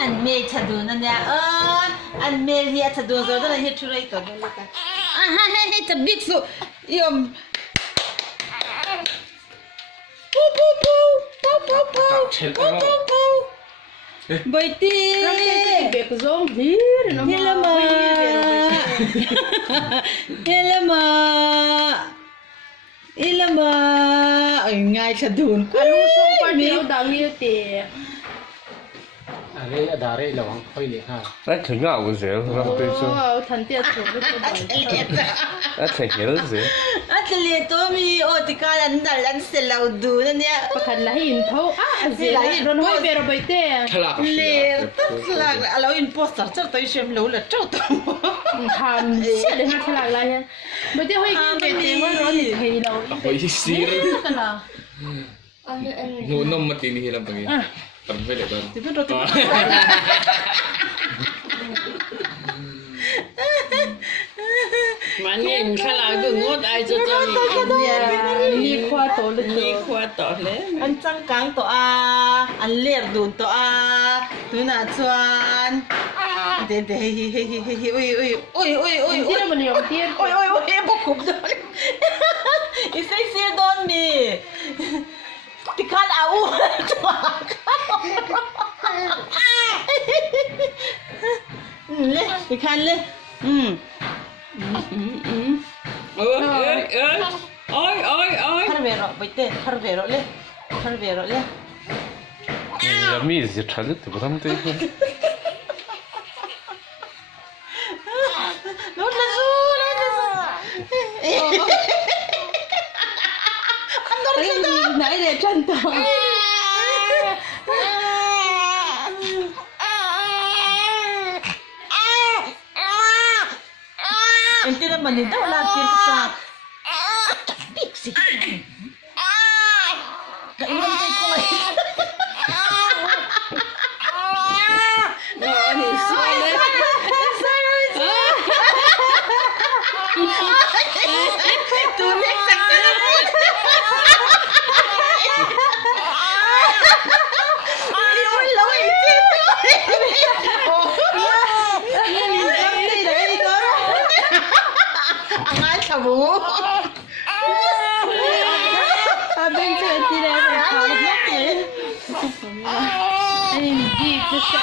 อันเมย์ฉันดูนั่นเนี่ยอันเมย์เนี่ยฉันดูโซ่ตั้งแต่เฮ็ดช่วยตัวนั้นเลยกันให้จะบิ๊กสุยมปูปูปูปูปูปูปูปูปูบอยตีเบกซงฮีเฮลมาเฮลมาอิลมาง่ายฉันดูนกูรู้ส่งไปเดียวดังเยอะเตะอะไรอะดาเร่ระวังค่อยเลี้ยงฮะ 那挺好个噻，让对手，ทันเตียตัวไม่ตัว那挺好个噻。อัตเลียตัวมีโอติการันดันเสลาดูนั่นเนี่ยประคันละหินเท่าเสลาหินรนห้อยเบรบเต้เลี้ยตัดสลากเราอินโพสต์เจ้าตัวเชื่อมรู้ละเจ้าตัวทำเสียเลยฮะสลากอะไรเนี่ยไม่ได้ห้อยกินเบรว่าร้อนหินเทเรา Apa isi? กันละ Ngunum mati ni hilang pergi. Terus dia baru. ที่เพื่อนเราตัวมันเนี่ยฉลาดก็งดไอ้เจ้าตัวนี้มีขวาตัวเลย มีขวดต่อเลย อันจังกังตัวอันเลียดดูนตัวตัวน่าชวนเดี๋ยวเฮ้ยเฮ้ยเฮ้ยเฮ้ยโอ้ยโอ้ยโอ้ยโอ้ยที่นั่นมันยอมเทียนโอ้ยโอ้ยโอ้ยพวกขุบโดนอีเสียโดนมีที่คันเอาตัวเลยที่คันเลยเอ้ย Parvero, vete, parvero, le, parvero, le. Я мисс, я чали, ты потом ты. No la su, no la su. Andor sa to. Nai le chan to. Ente naman din daw lagi sa Pixie. Nairam tayo ko ngayon. Ano yung silent? Tulik sa tulik. Iwan lang ang isip ko. Yan yung kapatid na ito. Ang asa mo. Sabi ko, hindi na ako. Ay, hindi.